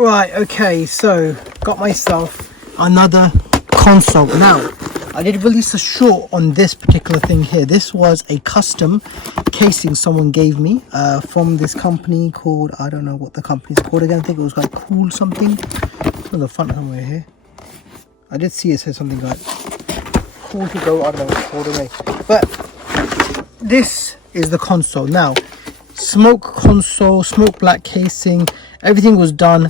Right, okay, so got myself another console. Now, I did release a short on this particular thing here. This was a custom casing someone gave me from this company called, I don't know what the company's called again. I think it was like Cool something. It's on the front somewhere here. I did see it said something like Cool to Go, I don't know what it's called away. But this is the console. Now, smoke console, smoke black casing, everything was done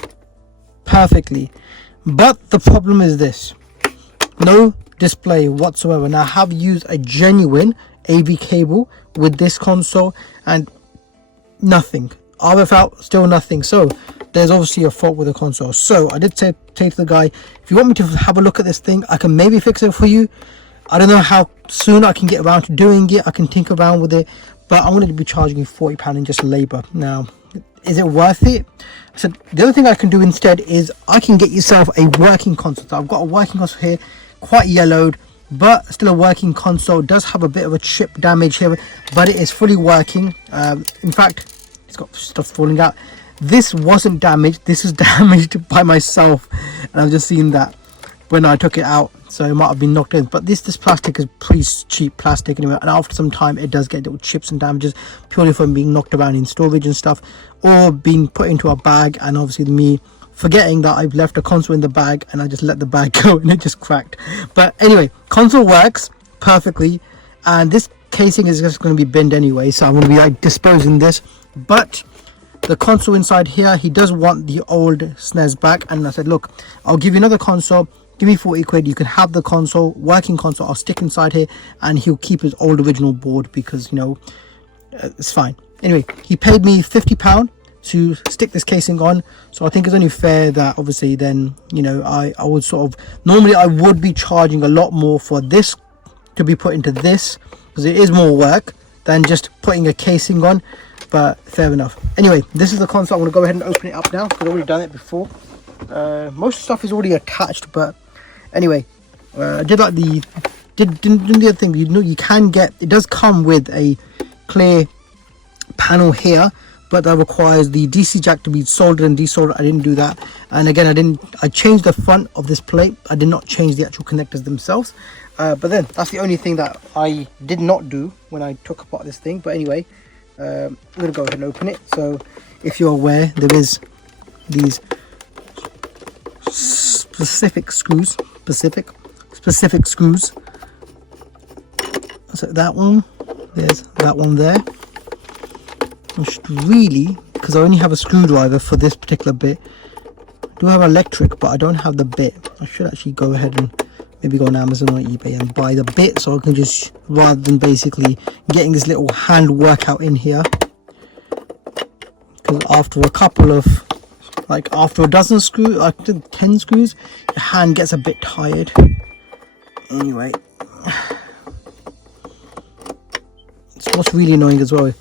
perfectly, but the problem is this: no display whatsoever. Now I have used a genuine AV cable with this console and nothing. RF out, still nothing. So there's obviously a fault with the console. So I did say to the guy, if you want me to have a look at this thing, I can maybe fix it for you. I don't know how soon I can get around to doing it. I can tinker around with it, but I'm going to be charging you £40 in just labor. Now, is it worth it? So the other thing I can do instead is I can get yourself a working console. So I've got a working console here, quite yellowed, but still a working console. It does have a bit of a chip damage here, but it is fully working. In fact, it's got stuff falling out. This wasn't damaged. This is damaged by myself, and I've just seen that when I took it out, so it might have been knocked in. But this plastic is pretty cheap plastic anyway, and after some time it does get little chips and damages purely from being knocked around in storage and stuff, or being put into a bag, and obviously me forgetting that I've left a console in the bag and I just let the bag go and it just cracked. But anyway, console works perfectly, and this casing is just going to be binned anyway, so I'm going to be like disposing this. But the console inside here, he does want the old SNES back, and I said, look, I'll give you another console, give me 40 quid, you can have the console, working console, I'll stick inside here, and he'll keep his old original board because, you know, it's fine. Anyway, he paid me £50 to stick this casing on, so I think it's only fair that obviously then, you know, I would sort of, normally I would be charging a lot more for this to be put into this, because it is more work than just putting a casing on, but fair enough. Anyway, this is the console. I'm going to go ahead and open it up now because I've already done it before. Most stuff is already attached, but anyway, I did like the other thing. You know, you can get, it does come with a clear panel here, but that requires the DC jack to be soldered and desoldered. I didn't do that, and again I changed the front of this plate. I did not change the actual connectors themselves, but then that's the only thing that I did not do when I took apart this thing. But anyway, I'm gonna go ahead and open it. So if you're aware, there is these specific screws. So that one, there's that one there. I should really, because I only have a screwdriver for this particular bit. I do have electric, but I don't have the bit. I should actually go ahead and maybe go on Amazon or eBay and buy the bit, so I can just, rather than basically getting this little hand workout in here, because after a couple of, like after a dozen screws, like 10 screws, your hand gets a bit tired. Anyway, so what's really annoying as well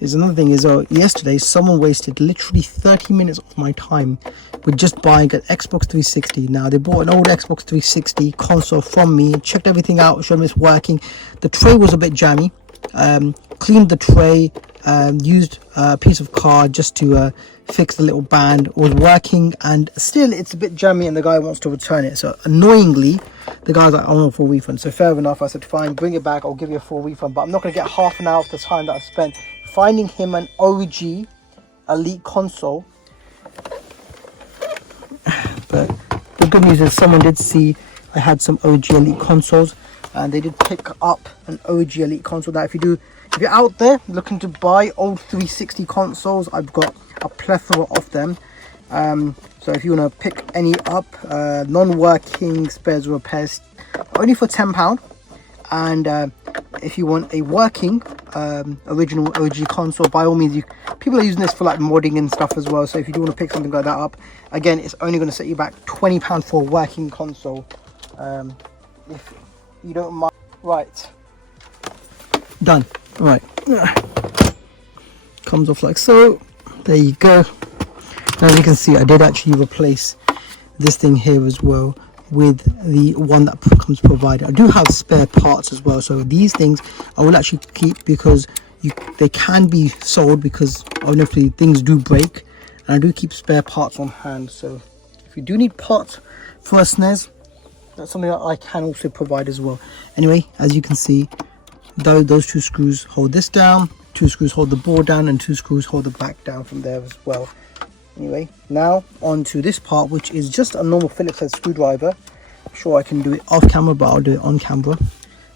is another thing is yesterday someone wasted literally 30 minutes of my time with just buying an Xbox 360. Now they bought an old Xbox 360 console from me, checked everything out, showed me it's working. The tray was a bit jammy, cleaned the tray, used a piece of card just to fix the little band. It was working, and still it's a bit jammy and the guy wants to return it. So annoyingly the guy's like, I want a full refund. So fair enough, I said fine, bring it back, I'll give you a full refund, but I'm not going to get half an hour of the time that I spent finding him an OG Elite console. But the good news is someone did see I had some OG Elite consoles, and they did pick up an OG Elite console. That if you're out there looking to buy old 360 consoles, I've got a plethora of them. So if you want to pick any up, non-working spares or repairs, only for £10. And if you want a working original OG console, by all means, people are using this for like modding and stuff as well. So if you do want to pick something like that up, again, it's only going to set you back £20 for a working console, if you don't mind. Right, done. Right, comes off like so. There you go. Now, as you can see, I did actually replace this thing here as well with the one that comes provided. I do have spare parts as well, so these things I will actually keep because they can be sold, because obviously things do break, and I do keep spare parts on hand, so if you do need parts for a SNES, that's something that I can also provide as well. Anyway, as you can see, those 2 screws hold this down, 2 screws hold the board down, and 2 screws hold the back down from there as well. Anyway, now on to this part, which is just a normal Phillips head screwdriver. I'm sure I can do it off camera, but I'll do it on camera.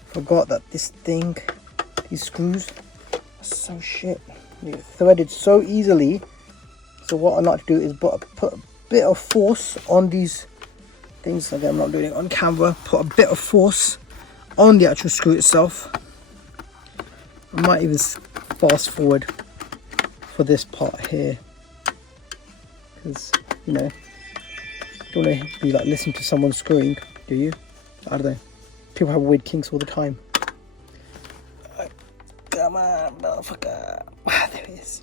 Forgot that this thing, these screws are so shit. They're threaded so easily. So what I like to do is put a bit of force on these things. Again, I'm not doing it on camera. Put a bit of force on the actual screw itself. I might even fast forward for this part here, because you know, don't want to be like listening to someone screwing, do you? I don't know. People have weird kinks all the time. Come on, motherfucker. There it is.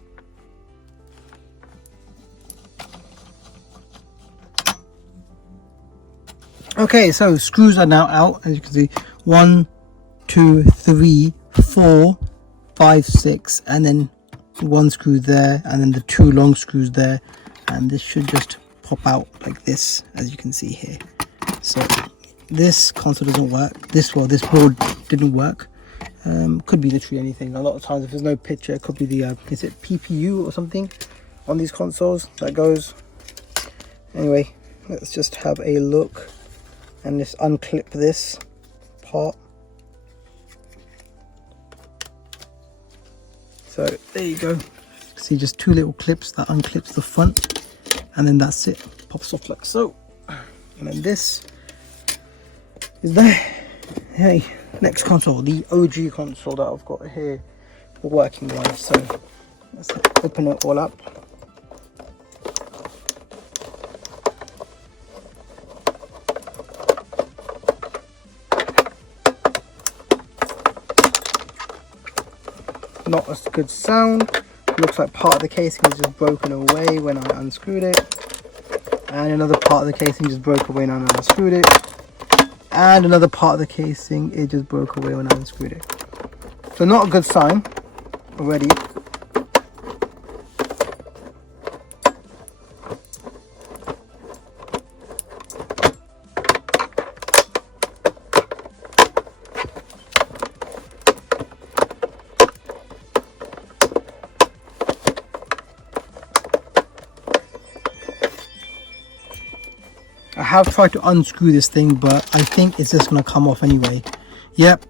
Okay, so screws are now out, as you can see. 1, 2, 3, 4, 5, 6, and then 1 screw there, and then the 2 long screws there, and this should just pop out like this, as you can see here. So this console doesn't work. This board didn't work. Could be literally anything. A lot of times if there's no picture, it could be the is it PPU or something on these consoles that goes. Anyway, let's just have a look and just unclip this part. So there you go. See, just 2 little clips that unclips the front, and then that's it. Pops off like so, and then this is there. Hey, next console, the OG console that I've got here, working one. So let's open it all up. Not a good sound. Looks like part of the casing is just broken away when I unscrewed it, and another part of the casing just broke away when I unscrewed it, and another part of the casing it just broke away when I unscrewed it. So not a good sign already. I have tried to unscrew this thing, but I think it's just going to come off anyway. Yep.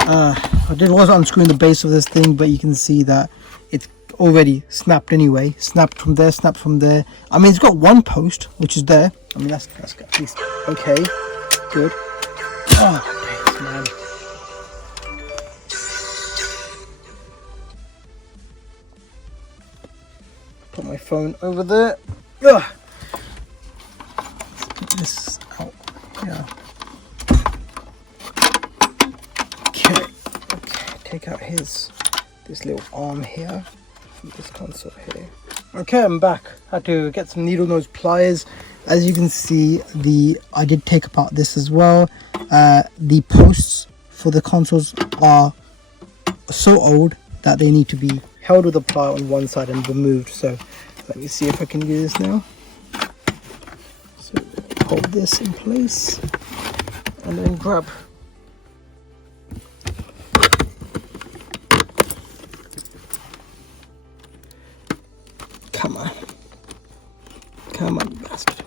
I was unscrewing the base of this thing, but you can see that it's already snapped anyway. Snapped from there, snapped from there. I mean, it's got 1 post, which is there. I mean, that's at least okay. Good. Oh, thanks, man. Put my phone over there. Ugh. This out, yeah. Okay, take out this little arm here from this console here. Okay, I'm back. Had to get some needle nose pliers. As you can see, I did take apart this as well. The posts for the consoles are so old that they need to be held with a plier on one side and removed. So let me see if I can do this now. So hold this in place and then grab come on you bastard.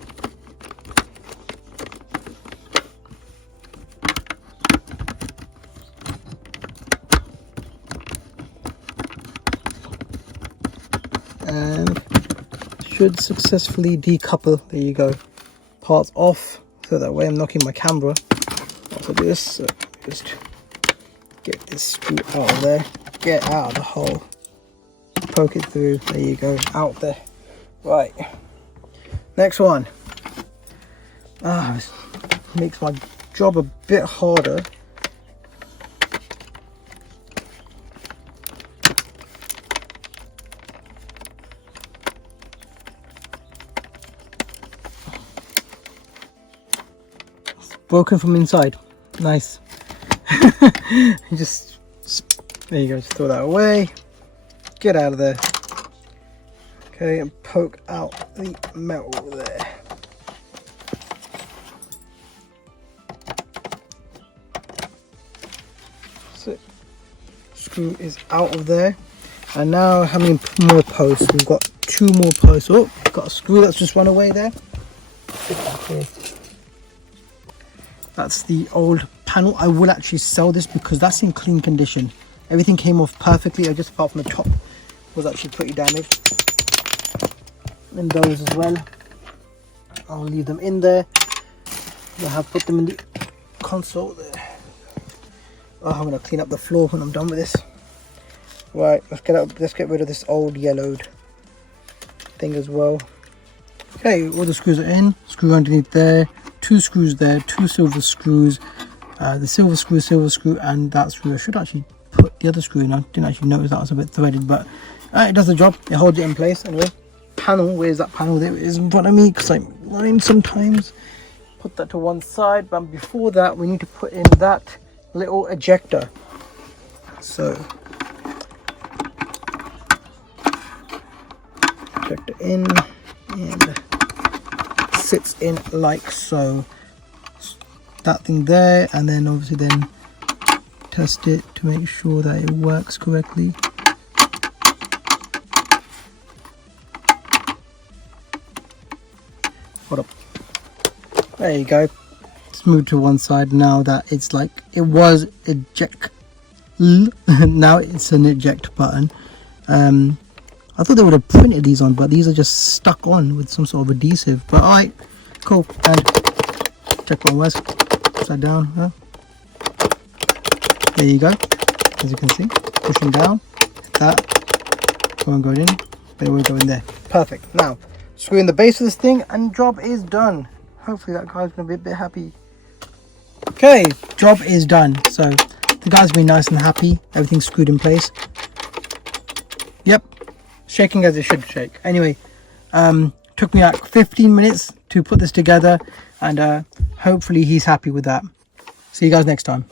And should successfully decouple. There you go. Parts off, so that way I'm knocking my camera off of this. So just get this screw out of there, get out of the hole, poke it through. There you go, out there. Right, next one. This makes my job a bit harder. Broken from inside. Nice. just there you go, just throw that away, get out of there. Okay, and poke out the metal there. So screw is out of there. And now how many more posts? We've got 2 more posts. Oh, got a screw that's just run away there. That's the old panel. I will actually sell this because that's in clean condition. Everything came off perfectly, just apart from the top was actually pretty damaged. And those as well. I'll leave them in there. I have put them in the console there. Oh, I'm gonna clean up the floor when I'm done with this. Right, let's get rid of this old yellowed thing as well. Okay, all the screws are in. Screw underneath there. 2 screws there. 2 silver screws. The silver screw, and that screw. I should actually put the other screw in. I didn't actually notice that was a bit threaded, but it does the job. It holds it in place anyway. Panel, where's that panel? There it is in front of me because I'm blind sometimes. Put that to one side, but before that we need to put in that little ejector. So ejector in, and sits in like so. That thing there, and then obviously then test it to make sure that it works correctly. Hold up. There you go. Let's move to one side now that it's like it was eject. Now it's an eject button. I thought they would have printed these on, but these are just stuck on with some sort of adhesive. But alright, cool. And check one works. Upside down. Huh? There you go. As you can see, pushing down. Hit that. Won't go in, but it will go in there. Perfect. Now, screw in the base of this thing, and job is done. Hopefully that guy's gonna be a bit happy. Okay, job is done. So the guy's been nice and happy. Everything's screwed in place. Yep, shaking as it should shake. Anyway, took me like 15 minutes to put this together, and hopefully he's happy with that. See you guys next time.